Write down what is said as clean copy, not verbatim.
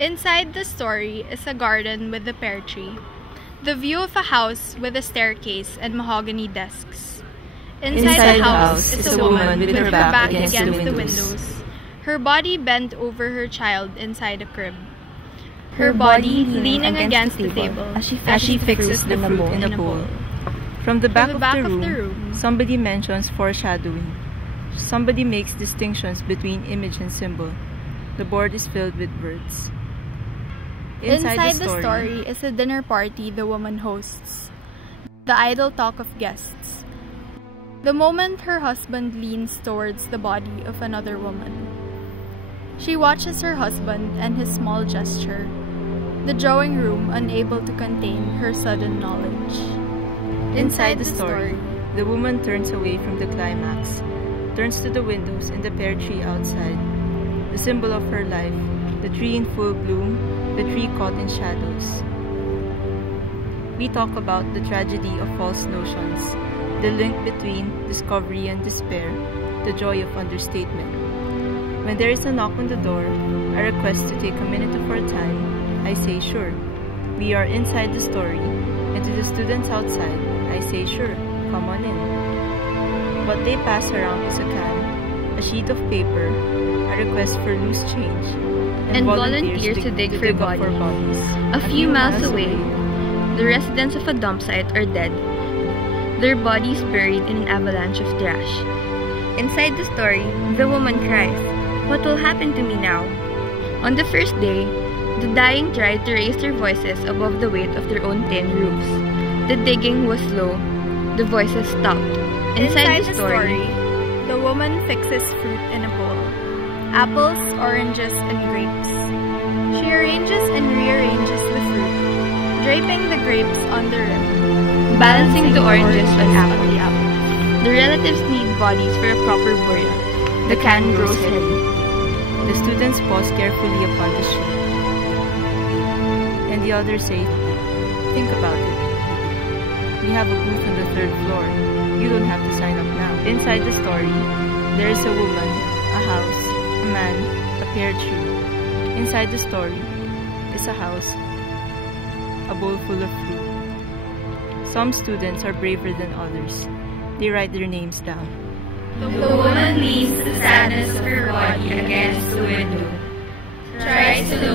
Inside the story is a garden with a pear tree. The view of a house with a staircase and mahogany desks. Inside the house is a woman with her back against the windows. Her body bent over her child inside a crib. Her body leaning against the table as she fixes the fruit in a bowl. From the back of the room, somebody mentions foreshadowing. Somebody makes distinctions between image and symbol. The board is filled with words. Inside the story is a dinner party the woman hosts. The idle talk of guests. The moment her husband leans towards the body of another woman. She watches her husband and his small gesture. The drawing room unable to contain her sudden knowledge. Inside the story, the woman turns away from the climax, turns to the windows and the pear tree outside, the symbol of her life, the tree in full bloom, the tree caught in shadows. We talk about the tragedy of false notions, the link between discovery and despair, the joy of understatement. When there is a knock on the door, a request to take a minute of our time, I say sure. We are inside the story, and to the students outside, I say sure, come on in. What they pass around is a can, a sheet of paper, a request for loose change, and volunteers to dig for bodies. A few miles away, the residents of a dump site are dead, their bodies buried in an avalanche of trash. Inside the story, the woman cries, "What will happen to me now?" On the first day, the dying tried to raise their voices above the weight of their own tin roofs. The digging was slow. The voices stopped. Inside the story, the woman fixes fruit in a bowl. Apples, oranges, and grapes. She arranges and rearranges the fruit, draping the grapes on the rim, balancing the oranges on apple. The relatives need bodies for a proper burial. The can grows heavy. The students pause carefully upon the sheet, and the others say, "Think about it. We have a booth on the 3rd floor. You don't have to sign up now." Inside the story, there is a woman, a house, a man, a pear tree. Inside the story is a house, a bowl full of fruit. Some students are braver than others. They write their names down. The woman leans the sadness of her body against the window, tries to look